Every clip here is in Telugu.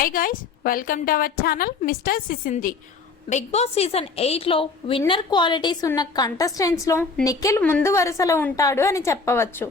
Hi guys, welcome to our channel mister Sisindri. Big Boss season 8లో విన్నర్ క్వాలిటీస్ ఉన్న కంటెస్టెంట్స్లో నిఖిల్ ముందు వరుసలో ఉంటాడు అని చెప్పవచ్చు.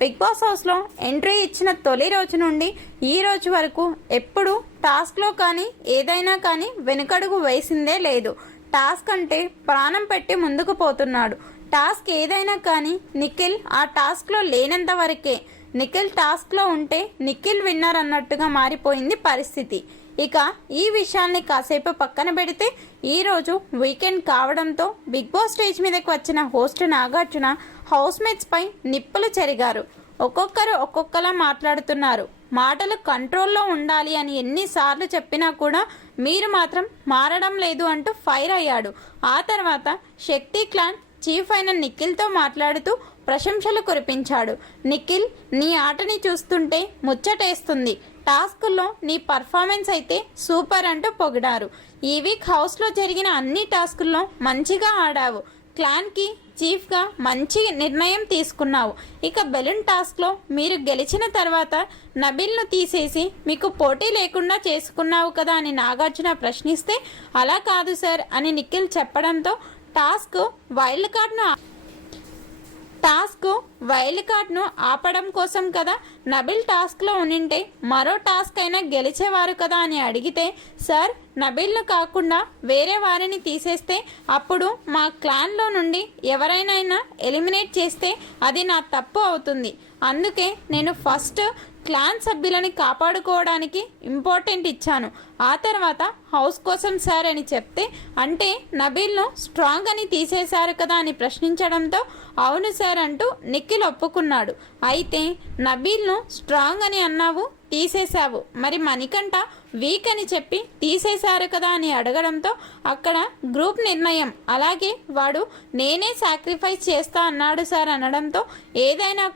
బిగ్ బాస్ హౌస్లో ఎంట్రీ ఇచ్చిన తొలి రోజు నుండి ఈ రోజు వరకు ఎప్పుడు టాస్క్లో కానీ ఏదైనా కానీ వెనుకడుగు వేసిందే లేదు. టాస్క్ అంటే ప్రాణం పెట్టి ముందుకు పోతున్నాడు. టాస్క్ ఏదైనా కానీ నిఖిల్ ఆ టాస్క్లో లేనంత వరకే. నిఖిల్ టాస్క్లో ఉంటే నిఖిల్ విన్నర్ అన్నట్టుగా మారిపోయింది పరిస్థితి. ఇక ఈ విషయాన్ని కాసేపు పక్కన పెడితే ఈరోజు వీకెండ్ కావడంతో బిగ్ బాస్ స్టేజ్ మీదకి వచ్చిన హోస్ట్ నాగార్జున హౌస్మేట్స్ పై నిప్పులు చెరిగారు. ఒక్కొక్కరు ఒక్కొక్కలా మాట్లాడుతున్నారు. మాటలు కంట్రోల్లో ఉండాలి అని ఎన్నిసార్లు చెప్పినా కూడా మీరు మాత్రం మారడం లేదు అంటూ ఫైర్ అయ్యాడు. ఆ తర్వాత శక్తి క్లాన్ చీఫ్ అయిన నిఖిల్తో మాట్లాడుతూ ప్రశంసలు కురిపించాడు. నిఖిల్, నీ ఆటని చూస్తుంటే ముచ్చటేస్తుంది. టాస్కుల్లో నీ పర్ఫార్మెన్స్ అయితే సూపర్ అంటూ పొగిడారు. ఈ వీక్ హౌస్లో జరిగిన అన్ని టాస్కుల్లో మంచిగా ఆడావు. క్లాన్కి చీఫ్గా మంచి నిర్ణయం తీసుకున్నావు. ఇక బెలూన్ టాస్క్లో మీరు గెలిచిన తర్వాత నబిల్ను తీసేసి మీకు పోటీ లేకుండా చేసుకున్నావు కదా అని నాగార్జున ప్రశ్నిస్తే, అలా కాదు సార్ అని నిఖిల్ చెప్పడంతో టాస్క్ వైల్డ్ కార్డ్ను ఆపడం కోసం కదా. నబిల్ టాస్క్లో ఉండింటే మరో టాస్క్ అయినా గెలిచేవారు కదా అని అడిగితే, సార్ నబిల్ను కాకుండా వేరే వారిని తీసేస్తే అప్పుడు మా క్లాన్లో నుండి ఎవరైనా ఎలిమినేట్ చేస్తే అది నా తప్పు అవుతుంది. అందుకే నేను ఫస్ట్ క్లాన్ సభ్యులని కాపాడుకోవడానికి ఇంపార్టెంట్ ఇచ్చాను. ఆ తర్వాత హౌస్ కోసం సార్ అని చెప్తే, అంటే నబీల్ను స్ట్రాంగ్ అని తీసేశారు కదా అని ప్రశ్నించడంతో అవును సార్ అంటూ నిఖిల్ ఒప్పుకున్నాడు. అయితే నబీల్ను స్ట్రాంగ్ అని అన్నావు, తీసేశావు, మరి మణికంఠ వీక్ అని చెప్పి తీసేశారు కదా అని అడగడంతో అక్కడ గ్రూప్ నిర్ణయం, అలాగే వాడు నేనే సాక్రిఫైస్ చేస్తా అన్నాడు సార్ అనడంతో ఏదైనా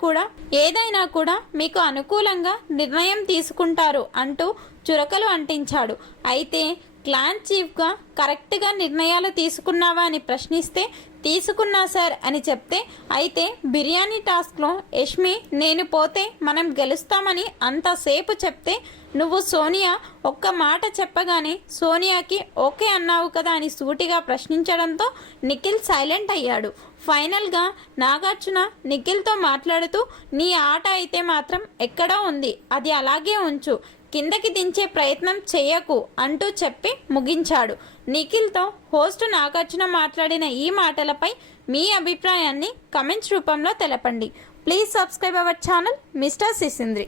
కూడా మీకు అనుకూలంగా నిర్ణయం తీసుకుంటారు అంటూ చురకలు అంటించాడు. అయితే క్లాన్ చీఫ్గా కరెక్ట్గా నిర్ణయాలు తీసుకున్నావా అని ప్రశ్నిస్తే తీసుకున్నా సార్ అని చెప్తే, అయితే బిర్యానీ టాస్క్లో యష్మి నేను పోతే మనం గెలుస్తామని అంతసేపు చెప్తే నువ్వు సోనియా ఒక్క మాట చెప్పగానే సోనియాకి ఓకే అన్నావు కదా అని సూటిగా ప్రశ్నించడంతో నిఖిల్ సైలెంట్ అయ్యాడు. ఫైనల్గా నాగార్జున నిఖిల్తో మాట్లాడుతూ, నీ ఆట అయితే మాత్రం ఎక్కడో ఉంది, అది అలాగే ఉంచు, కిందకి దించే ప్రయత్నం చేయకు అంటూ చెప్పి ముగించాడు. నిఖిల్తో హోస్ట్ నాగార్జున మాట్లాడిన ఈ మాటలపై మీ అభిప్రాయాన్ని కమెంట్స్ రూపంలో తెలపండి. Please subscribe our channel mister సిసింద్రి.